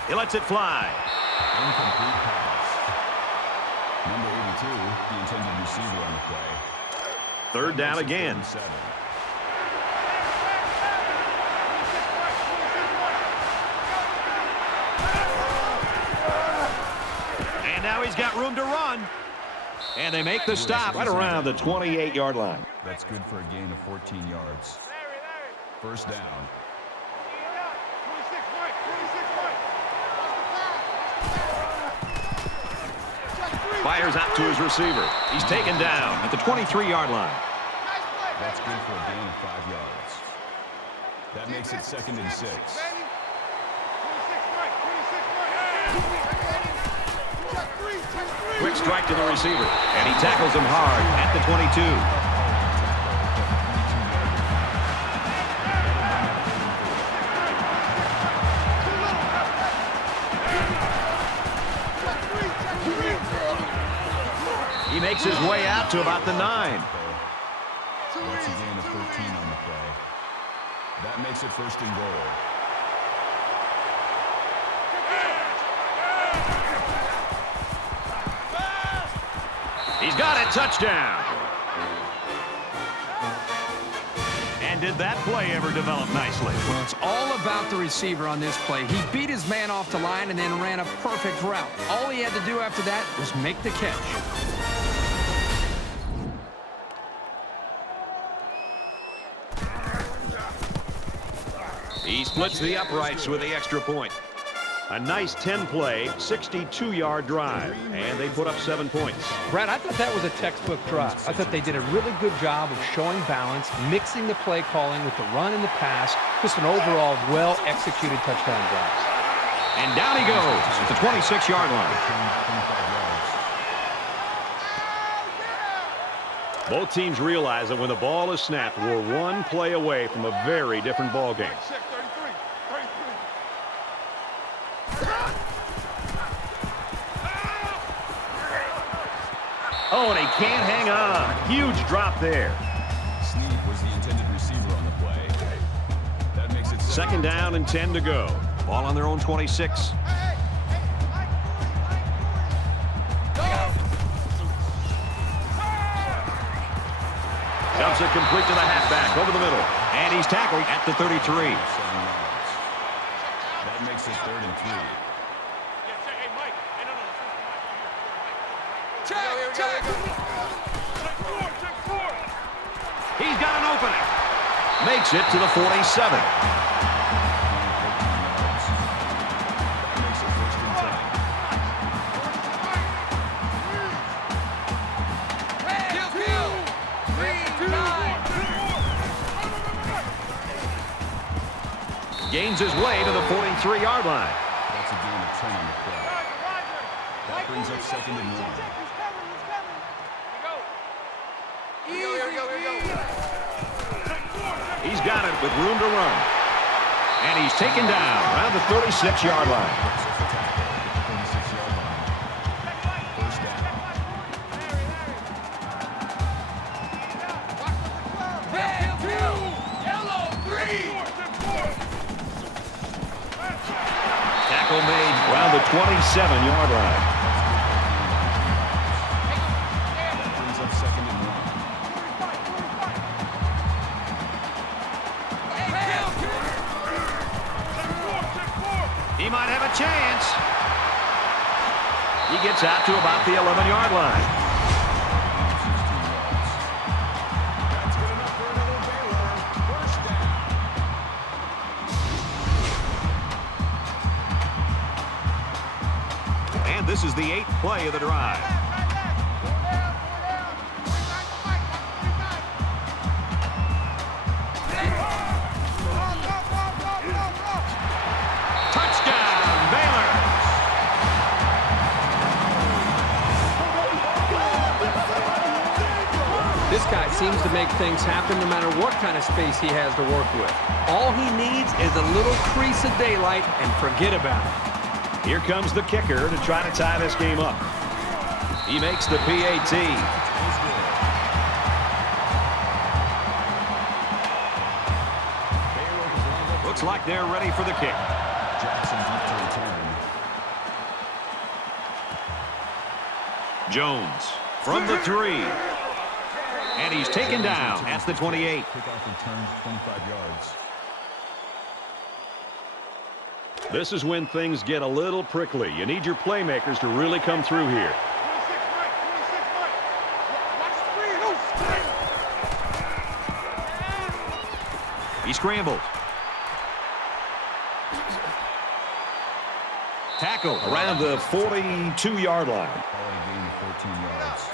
He lets it fly. Incomplete pass. Number 82, the intended receiver on the play. 3rd down again. 3rd and 7. And now he's got room to run. And they make the stop right around the 28-yard line. That's good for a gain of 14 yards. 1st down. Fires out to his receiver. He's taken down at the 23-yard line. That's good for a gain of 5 yards. That makes it 2nd and 6. Quick strike to the receiver. And he tackles him hard at the 22. makes his way out to about the 9. That's a gain of 13 on the play. That makes it 1st and goal. He's got it. Touchdown. And did that play ever develop nicely? Well, it's all about the receiver on this play. He beat his man off the line and then ran a perfect route. All he had to do after that was make the catch. He splits the uprights with the extra point. A nice 10-play, 62-yard drive, and they put up 7 points. Brad, I thought that was a textbook drive. I thought they did a really good job of showing balance, mixing the play calling with the run and the pass. Just an overall well-executed touchdown drive. And down he goes at the 26-yard line. Both teams realize that when the ball is snapped, we're one play away from a very different ball game. Oh, and he can't hang on. Huge drop there. Snead was the intended receiver on the play. That makes it 2nd down and 10 to go. Ball on their own 26. Dumps it complete to the halfback over the middle. And he's tackled at the 33. 7 yards. That makes it 3rd and 3. He's got an opening. Makes it to the 47. Gains his way to the 43-yard line. That's a gain of 10 on the play. That brings up 2nd and 1. He's got it with room to run. And he's taken down around the 36-yard line. First down. Tackle made around the 27-yard line. That brings up 2nd and 1. He might have a chance. He gets out to about the 11-yard line. 16 yards. That's good enough for another Baylor. First down. And this is the 8th play of the drive. This guy seems to make things happen no matter what kind of space he has to work with. All he needs is a little crease of daylight and forget about it. Here comes the kicker to try to tie this game up. He makes the PAT. Looks like they're ready for the kick. Jackson's up to return. Jones from the 3. And he's taken down at the 28. Kickoff returns 25 yards. This is when things get a little prickly. You need your playmakers to really come through here. He scrambled. Tackle around the 42-yard line. Quality gain of 14 yards.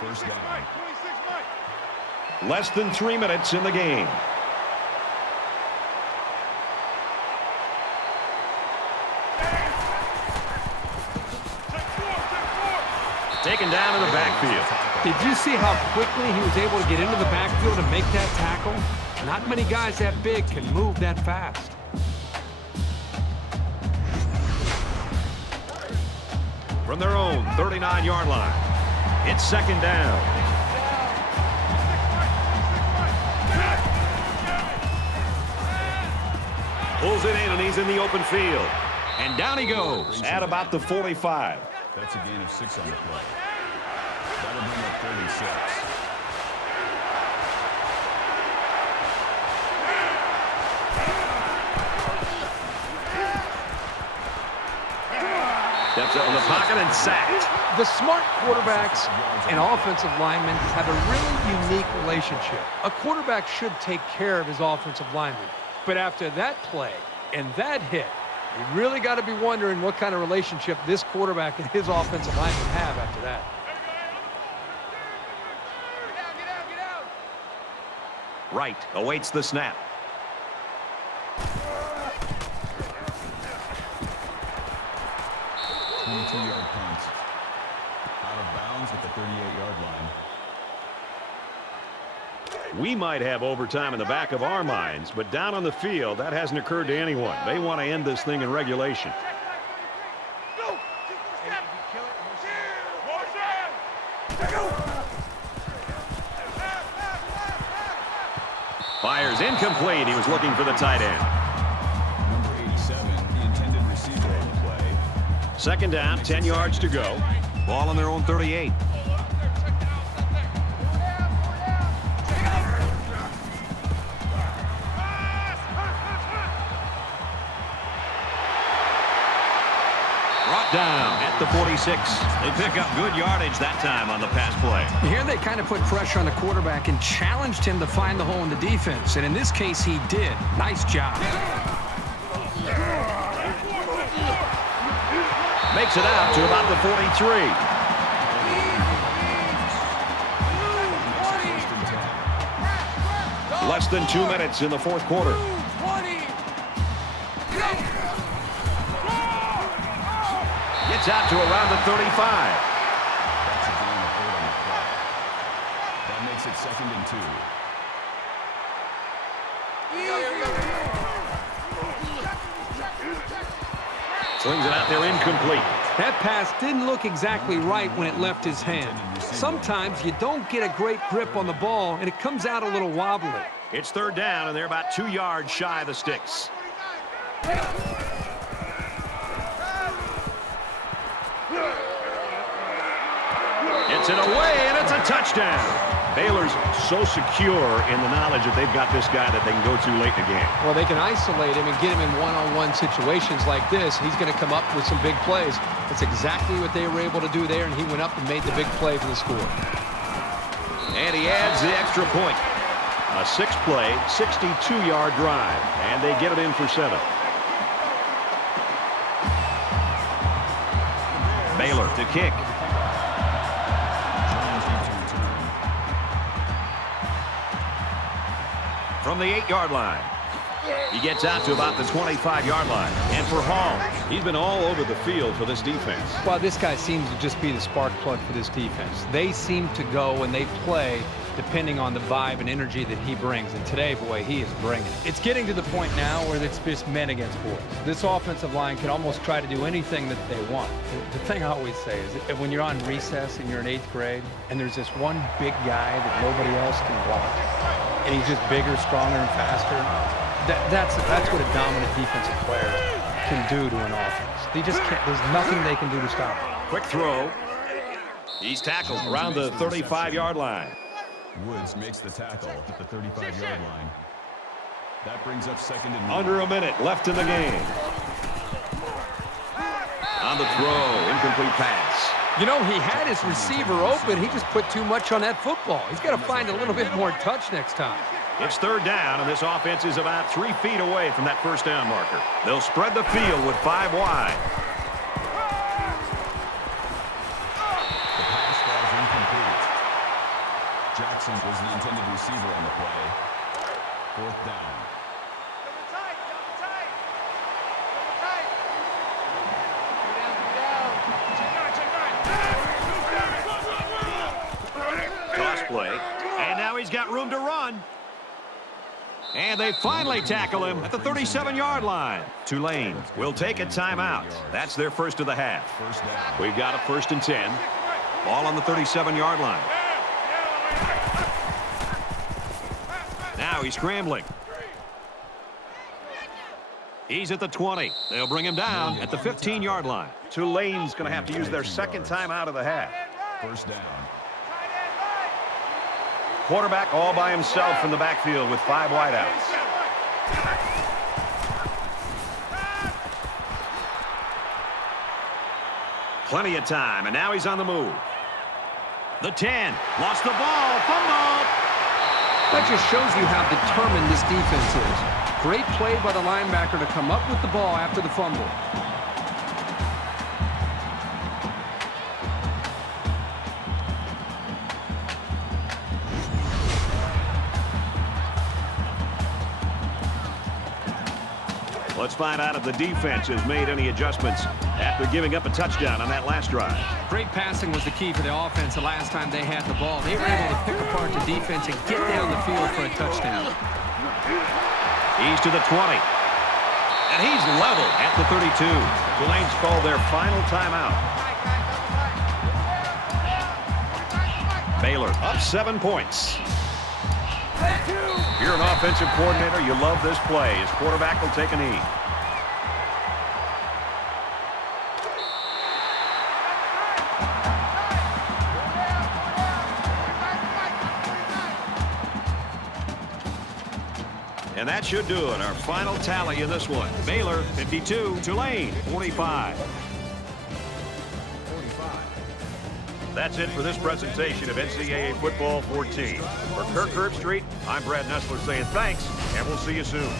First down. Less than 3 minutes in the game. Taken down in the backfield. Did you see how quickly he was able to get into the backfield and make that tackle? Not many guys that big can move that fast. From their own 39-yard line. It's second down. Pulls it in, and he's in the open field. And down he goes at about the 45. That's a gain of 6 on the play. That'll bring up 36. Steps up in the pocket and sacked. The smart quarterbacks and offensive linemen have a really unique relationship. A quarterback should take care of his offensive lineman. But after that play and that hit, you really got to be wondering what kind of relationship this quarterback and his offensive lineman have after that. Wright awaits the snap. Yard punt. Out of bounds at the 38-yard line. We might have overtime in the back of our minds, but down on the field, that hasn't occurred to anyone. They want to end this thing in regulation. Fires incomplete. He was looking for the tight end. Number 87, the intended receiver on the play. Second down, 10 yards to go. Ball on their own 38. Brought down at the 46. They pick up good yardage that time on the pass play. Here they kind of put pressure on the quarterback and challenged him to find the hole in the defense. And in this case, he did. Nice job. Makes it out to about the 43. Less than 2 minutes in the fourth quarter. Gets out to around the 35. That's a gain of 8 on the play. That makes it 2nd and 2. Slings it out there incomplete. That pass didn't look exactly right when it left his hand. Sometimes you don't get a great grip on the ball, and it comes out a little wobbly. It's third down, and they're about 2 yards shy of the sticks. Gets it away, and it's a touchdown. Baylor's so secure in the knowledge that they've got this guy that they can go to late in the game. Well, they can isolate him and get him in one-on-one situations like this. He's going to come up with some big plays. That's exactly what they were able to do there, and he went up and made the big play for the score. And he adds the extra point. A 6-play, 62-yard drive, and they get it in for 7. Baylor to kick. From the 8-yard line. He gets out to about the 25-yard line. And for Hall, he's been all over the field for this defense. Well, this guy seems to just be the spark plug for this defense. They seem to go and they play depending on the vibe and energy that he brings. And today, boy, he is bringing it. It's getting to the point now where it's just men against boys. This offensive line can almost try to do anything that they want. The thing I always say is that when you're on recess and you're in 8th grade and there's this one big guy that nobody else can block, and he's just bigger, stronger, and faster, that's what a dominant defensive player can do to an offense. They just can't. There's nothing they can do to stop him. Quick throw. He's tackled around the 35-yard line. Woods makes the tackle at the 35-yard line. That brings up 2nd and 1. Under a minute left in the game. On the throw, incomplete pass. You know, he had his receiver open. He just put too much on that football. He's got to find a little bit more touch next time. It's third down, and this offense is about 3 feet away from that first down marker. They'll spread the field with 5 wide. The pass falls incomplete. Jackson was the intended receiver on the play. 4th down. Toss play, and now he's got room to run. And they finally tackle him at the 37-yard line. Tulane will take a timeout. That's their first of the half. First down. We've got a 1st and 10. Ball on the 37-yard line. Now he's scrambling. He's at the 20. They'll bring him down at the 15-yard line. Tulane's going to have to use their second time out of the half. First down. Quarterback all by himself from the backfield with 5 wideouts. Plenty of time, and now he's on the move. The 10. Lost the ball. Fumble. That just shows you how determined this defense is. Great play by the linebacker to come up with the ball after the fumble. Let's find out if the defense has made any adjustments after giving up a touchdown on that last drive. Great passing was the key for the offense the last time they had the ball. They were able to pick apart the defense and get down the field for a touchdown. He's to the 20. And he's level at the 32. Tulane's called their final timeout. Baylor up 7 points. If you're an offensive coordinator, you love this play. His quarterback will take a knee. And that should do it. Our final tally in this one. Baylor 52, Tulane 45. That's it for this presentation of NCAA Football 14. For Kirk Herbstreit, I'm Brad Nessler saying thanks, and we'll see you soon.